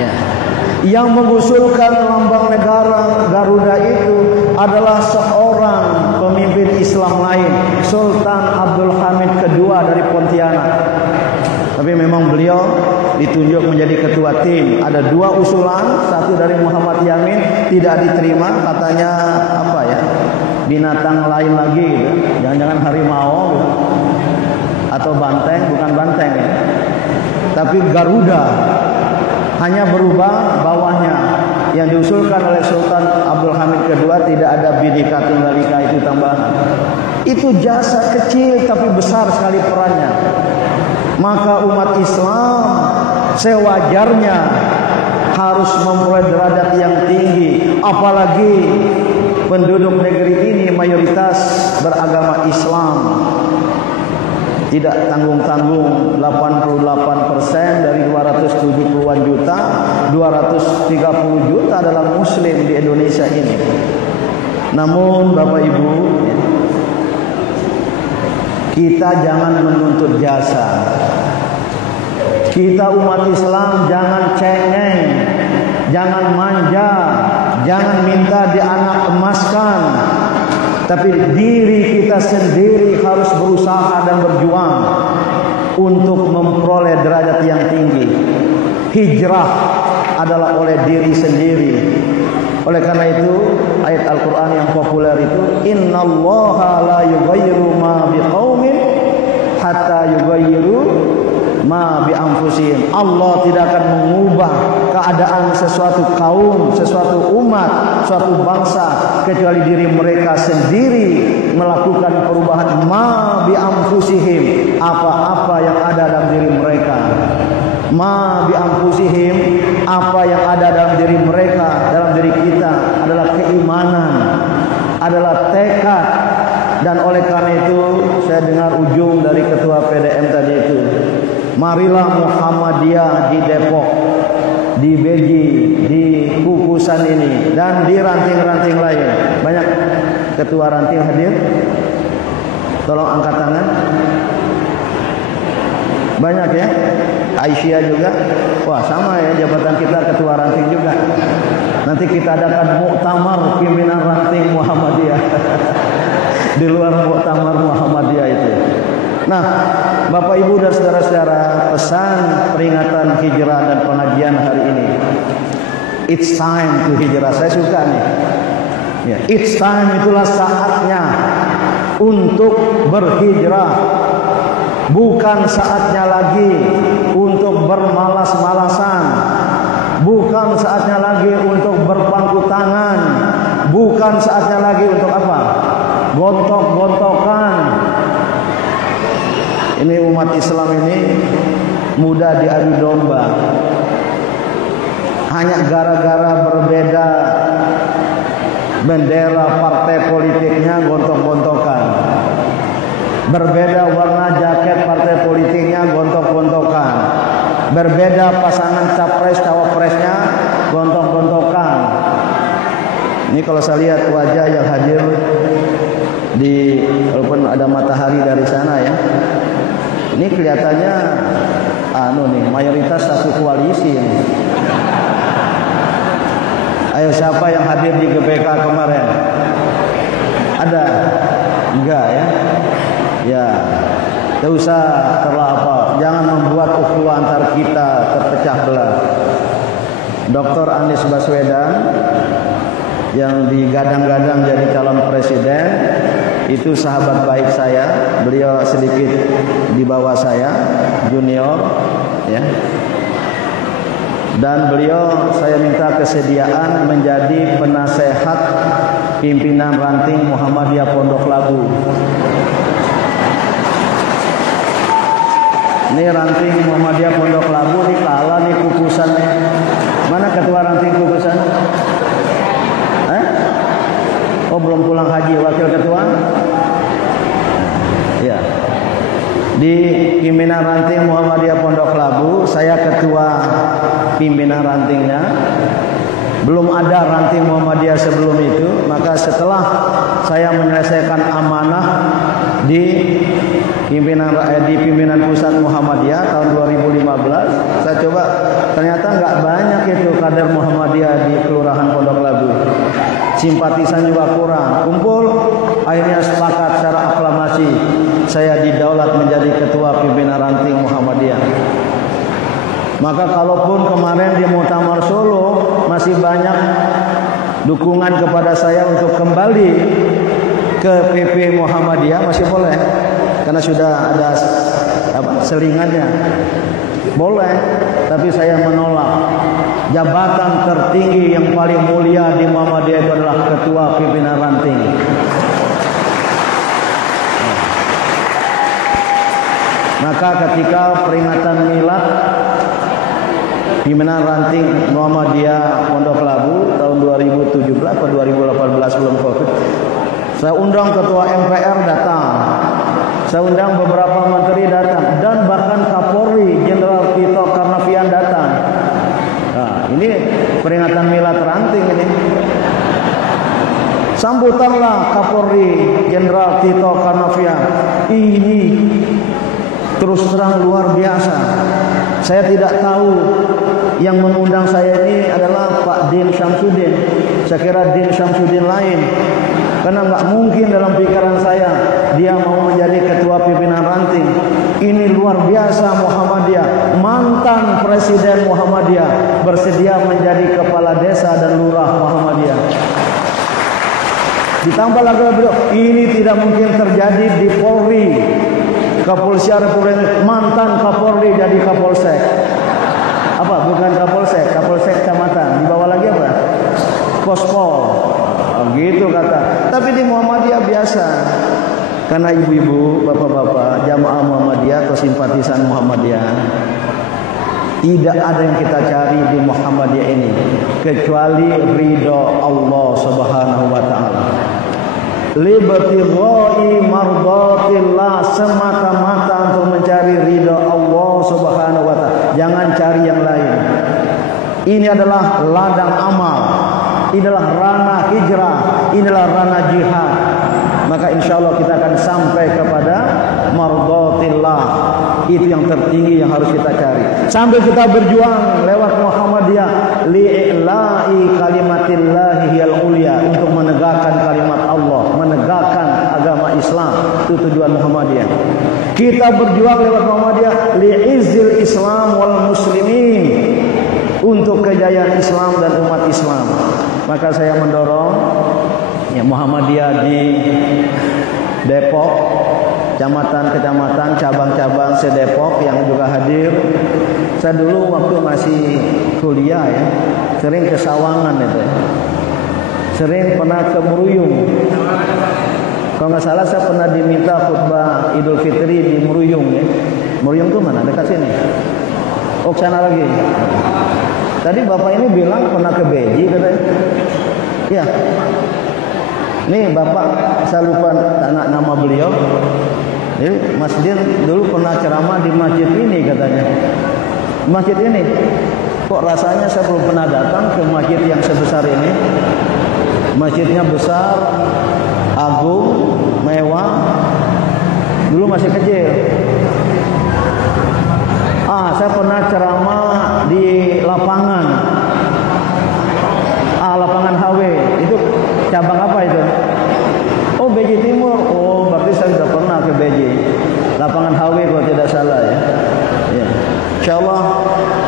Ya. Yang mengusulkan lambang negara Garuda itu adalah seorang pemimpin Islam lain, Sultan Abdul Hamid II dari Pontianak. Tapi memang beliau ditunjuk menjadi ketua tim. Ada dua usulan, satu dari Muhammad Yamin tidak diterima, katanya apa ya, binatang lain lagi gitu. Jangan-jangan harimau gitu. Atau banteng, bukan banteng ya. Tapi Garuda, hanya berubah bawahnya. Yang diusulkan oleh Sultan Abdul Hamid II tidak ada Bhinneka Tunggal Ika itu tambahan. Itu jasa kecil tapi besar sekali perannya. Maka umat Islam sewajarnya harus memperoleh derajat yang tinggi, apalagi penduduk negeri ini mayoritas beragama Islam. Tidak tanggung-tanggung 88% dari 270-an juta, 230 juta adalah muslim di Indonesia ini. Namun Bapak Ibu, kita jangan menuntut jasa. Kita umat Islam jangan cengeng, jangan manja, jangan minta dianak emaskan. Tapi diri kita sendiri harus berusaha dan berjuang untuk memperoleh derajat yang tinggi. Hijrah adalah oleh diri sendiri. Oleh karena itu ayat Al-Quran yang populer itu, innallaha la yughayyiru ma biqaumin hatta yughayyiru ma bi anfusihim. Allah tidak akan mengubah keadaan sesuatu kaum, sesuatu umat, suatu bangsa kecuali diri mereka sendiri melakukan perubahan ma bi anfusihim, apa-apa yang ada dalam diri mereka. Ma bi anfusihim, apa yang ada dalam diri mereka, dalam diri kita adalah keimanan, adalah tekad. Dan oleh karena itu saya dengar ujung dari ketua PDM tadi itu, marilah Muhammadiyah di Depok, di Beji, di Kukusan ini, dan di ranting-ranting lain. Banyak ketua ranting hadir? Tolong angkat tangan. Banyak ya? Aisyah juga? Wah sama ya, jabatan kita ketua ranting juga. Nanti kita adakan muktamar pimpinan ranting Muhammadiyah. Di luar muktamar Muhammadiyah itu. Nah, Bapak Ibu dan saudara-saudara, pesan peringatan hijrah dan pengajian hari ini. It's time to hijrah. Saya suka nih. Ya, it's time, itulah saatnya untuk berhijrah. Bukan saatnya lagi untuk bermalas-malasan. Bukan saatnya lagi untuk berpangku tangan. Bukan saatnya lagi untuk apa? Gontok-gontokan. Ini umat Islam ini mudah diadu domba. Hanya gara-gara berbeda bendera partai politiknya gontok-gontokan. Berbeda warna jaket partai politiknya gontok-gontokan. Berbeda pasangan capres cawapresnya gontok-gontokan. Ini kalau saya lihat wajah yang hadir di, walaupun ada matahari dari sana ya, ini kelihatannya mayoritas satu koalisi ini. Ayo, siapa yang hadir di GBK kemarin? Ada? Enggak ya? Ya, tidak usah terlapa. Jangan membuat ukhuwah antar kita terpecah belah. Dr. Anies Baswedan yang digadang-gadang jadi calon presiden itu sahabat baik saya. Beliau sedikit di bawah saya, junior ya. Dan beliau saya minta kesediaan menjadi penasehat pimpinan ranting Muhammadiyah Pondok Labu. Ini ranting Muhammadiyah Pondok Labu nih, kalah nih Kukusannya. Mana ketua ranting Kukusan? Oh, belum pulang haji wakil ketua? Ya. Di pimpinan ranting Muhammadiyah Pondok Labu, saya ketua pimpinan rantingnya. Belum ada ranting Muhammadiyah sebelum itu. Maka setelah saya menyelesaikan amanah di pimpinan pusat Muhammadiyah tahun 2015, saya coba, ternyata nggak banyak itu kader Muhammadiyah di Kelurahan Pondok Labu. Simpatisan juga kurang. Kumpul, akhirnya sepakat secara aklamasi saya didaulat menjadi ketua pimpinan ranting Muhammadiyah. Maka kalaupun kemarin di Muktamar Solo masih banyak dukungan kepada saya untuk kembali ke PP Muhammadiyah, masih boleh, karena sudah ada selingannya. Boleh, tapi saya menolak. Jabatan tertinggi yang paling mulia di Muhammadiyah itu adalah ketua pimpinan ranting. Maka ketika peringatan milad Pimpinan Ranting Muhammadiyah Pondok Labu tahun 2017 atau 2018 sebelum Covid. Saya undang ketua MPR datang. Saya undang beberapa menteri datang dan bahkan Kapolri Jenderal Tito Karnavian datang. Nah, ini peringatan Milad Ranting ini. Sambutanlah Kapolri Jenderal Tito Karnavian. Ini terus terang luar biasa. Saya tidak tahu yang mengundang saya ini adalah Pak Din Syamsuddin. Saya kira Din Syamsuddin lain. Karena nggak mungkin dalam pikiran saya dia mau menjadi ketua pimpinan Ranting. Ini luar biasa Muhammadiyah. Mantan Presiden Muhammadiyah bersedia menjadi kepala desa dan lurah Muhammadiyah. Ditambah lagi beliau, ini tidak mungkin terjadi di Polri. Kepolisian Republik mantan Kapolri jadi Kapolsek. Apa? Bukan Kapolsek, Kapolsek kecamatan. Di bawah lagi apa? Pospol. Oh, gitu kata. Tapi di Muhammadiyah biasa. Karena ibu-ibu, bapak-bapak, jamaah Muhammadiyah atau simpatisan Muhammadiyah, tidak ada yang kita cari di Muhammadiyah ini kecuali ridho Allah Subhanahu wa taala. Libtigha'i mardatillah, semata-mata untuk mencari ridho Allah Subhanahu wa taala. Jangan cari yang lain. Ini adalah ladang amal. Inilah ranah hijrah, inilah ranah jihad. Maka insya Allah kita akan sampai kepada mardatillah. Itu yang tertinggi yang harus kita cari. Sambil kita berjuang lewat Muhammadiyah, li'ila'i kalimatillahi hiyal ulia, untuk menegakkan kalimat Allah, menegakkan agama Islam. Itu tujuan Muhammadiyah. Kita berjuang lewat Muhammadiyah li'izzil Islam wal muslimin, untuk kejayaan Islam dan umat Islam. Maka saya mendorong ya, Muhammadiyah di Depok, kecamatan-kecamatan, cabang-cabang se-Depok yang juga hadir. Saya dulu waktu masih kuliah ya, sering ke Sawangan itu. Sering pernah ke Meruyung. Kalau nggak salah saya pernah diminta khutbah Idul Fitri di Meruyung ya. Meruyung itu mana? Dekat sini. Oh, sana lagi. Tadi Bapak ini bilang pernah ke Beji katanya. Ya. Nih Bapak, saya lupa nama beliau. Jadi Mas Din dulu pernah ceramah di masjid ini katanya. Masjid ini. Kok rasanya saya belum pernah datang ke masjid yang sebesar ini. Masjidnya besar, agung, mewah. Dulu masih kecil. Saya pernah ceramah di lapangan. Lapangan HW. Itu cabang apa itu? Oh, Beji Timur. Oh, berarti saya sudah pernah ke Beji. Lapangan HW kalau tidak salah ya. Ya. Insyaallah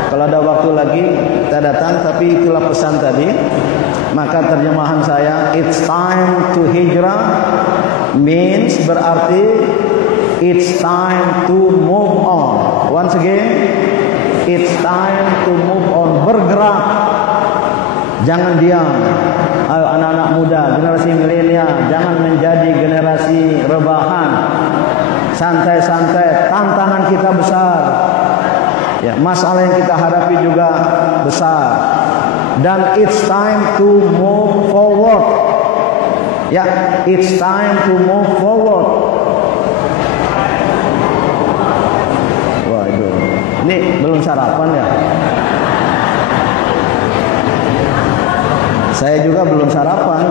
kalau ada waktu lagi kita datang, tapi itulah pesan tadi. Maka terjemahan saya, it's time to hijrah means berarti it's time to move on. Once again, it's time to move on. Bergerak. Jangan diam. Ayo anak-anak muda, generasi milenial, jangan menjadi generasi rebahan. Santai-santai, tantangan kita besar. Ya, masalah yang kita hadapi juga besar. Dan it's time to move forward. Ya, it's time to move forward. Waduh, ini belum sarapan ya? Saya juga belum sarapan.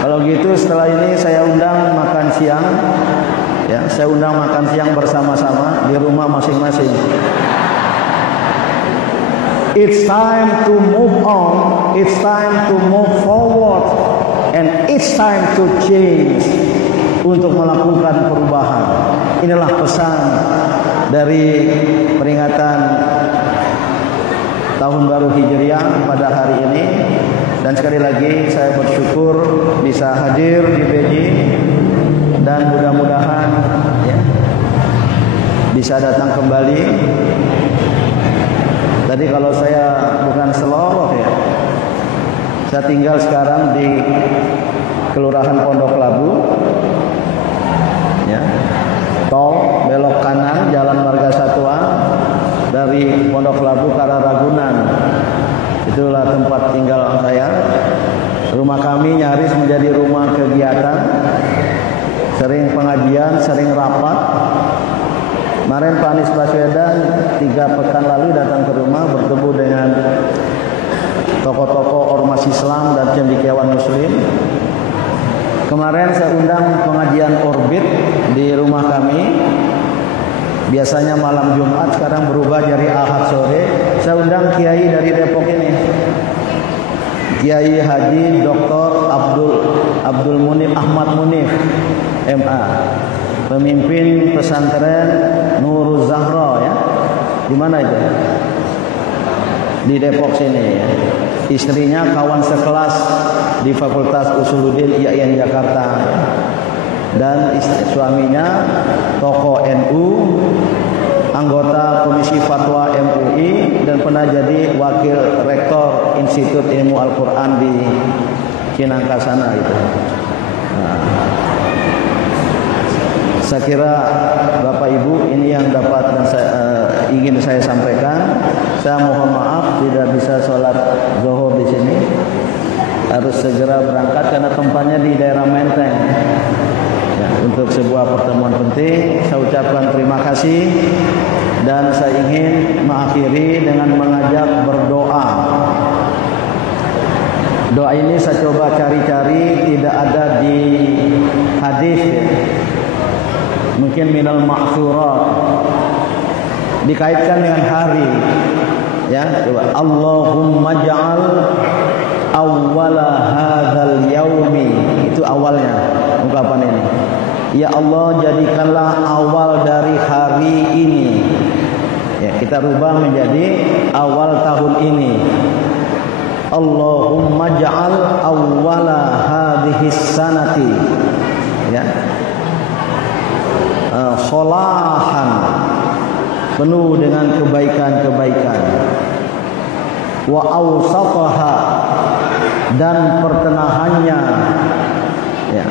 Kalau gitu setelah ini saya undang makan siang. Ya, saya undang makan siang bersama-sama di rumah masing-masing. It's time to move on. It's time to move forward. And it's time to change. Untuk melakukan perubahan. Inilah pesan dari peringatan Tahun Baru Hijriah pada hari ini. Dan sekali lagi saya bersyukur bisa hadir di Beji. Dan mudah-mudahan ya, bisa datang kembali. Tadi kalau saya bukan seloroh ya, saya tinggal sekarang di Kelurahan Pondok Labu ya, tol belok kanan Jalan Marga Satwa, dari Pondok Labu Kararagunan. Itulah tempat tinggal saya. Rumah kami nyaris menjadi rumah kegiatan, sering pengajian, sering rapat. Kemarin Pak Anies Baswedan 3 pekan lalu datang ke rumah bertemu dengan tokoh-tokoh ormas Islam dan cendekiawan Muslim. Kemarin saya undang pengajian Orbit di rumah kami. Biasanya malam Jumat, sekarang berubah jadi Ahad sore. Saya undang kiai dari Depok ini, Kiai Haji Dr. Abdul Munif Ahmad Munif MA, pemimpin pesantren Nurul Zahra ya. Di mana itu? Di Depok sini ya. Istrinya kawan sekelas di Fakultas Usuluddin IAIN Jakarta. Dan suaminya tokoh NU, anggota Komisi Fatwa MUI, dan pernah jadi wakil rektor Institut Ilmu Al-Quran di Cinangka sana itu. Nah, saya kira Bapak Ibu ini yang dapat dan ingin saya sampaikan. Saya mohon maaf tidak bisa sholat zuhur di sini. Harus segera berangkat karena tempatnya di daerah Menteng. Ya, untuk sebuah pertemuan penting, saya ucapkan terima kasih dan saya ingin mengakhiri dengan mengajak berdoa. Doa ini saya coba cari-cari, tidak ada di hadis ya. Mungkin minal ma'thurat, dikaitkan dengan hari ya. Coba Allahumma ja'al awwala hadzal yaumi, itu awalnya ungkapan ini. Ya Allah, jadikanlah awal dari hari ini. Ya, kita rubah menjadi awal tahun ini. Allahumma ja'al awwala hadhis sanati. Ya. Sholahan, penuh dengan kebaikan-kebaikan. Wa awsataha, dan pertengahannya ya,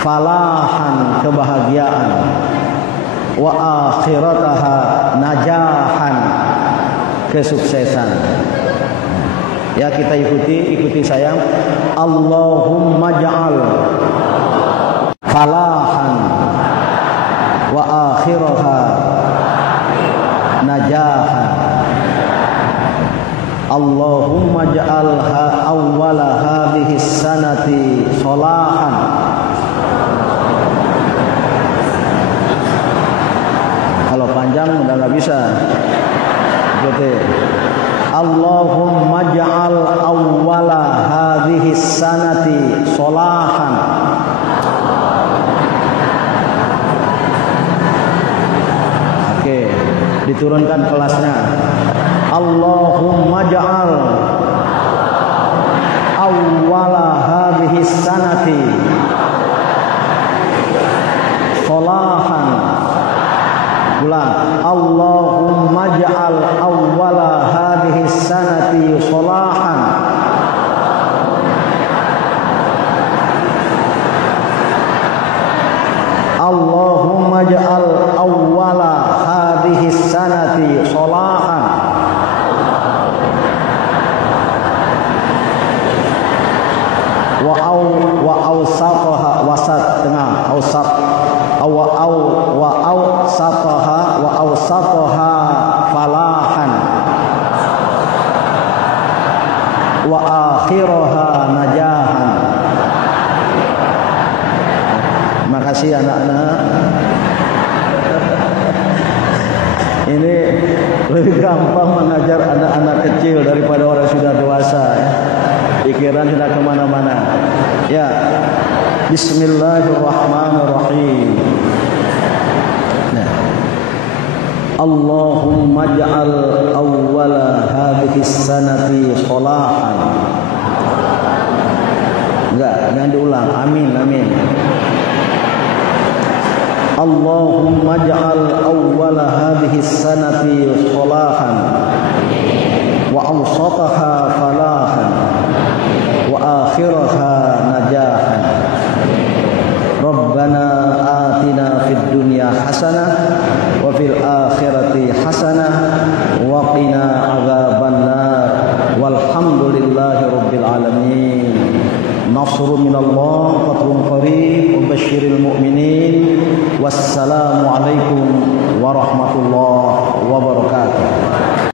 falahan, kebahagiaan. Wa akhirataha najahan, kesuksesan. Ya, kita ikuti saya. Allahumma ja'al falahan wa akhiraha najahan. Allahumma ja'alha awwala hadhihi sanati sholahan. Kalau panjang udah nggak bisa. Gitu. Allahumma ja'al awwala hadhihi sanati sholahan. Oke, diturunkan kelasnya. Allahumma ja'al awwala hadhihi sanati sholahan. Ulang. Allahumma ja'al awwala hadhihi sanati sholahan. Allahumma ja'al awwala hadhihi sanati sholahan. Wa awsataha, wasat tengah, awsat. Wa awsataha falahan. Wa akhiraha najahan. Terima kasih anak-anak. Ini lebih gampang mengajar anak-anak kecil daripada orang sudah dewasa ya. Pikiran sudah kemana-mana. Ya, Bismillahirrahmanirrahim. Nah. Allahumma ja'al awwala hadhihi sanati sholahan. Jangan diulang. Amin, amin. Allahumma ja'al awwala hadhihi sanati sholahan wa awsataha falahan wa akhiraha najahan. Rabbana atina fid dunya hasanah wa fil akhirati hasanah alamin. Nasrun minallah, fathun qarib, wabashshiril mu'minin. Wassalamu alaikum warahmatullahi wabarakatuh.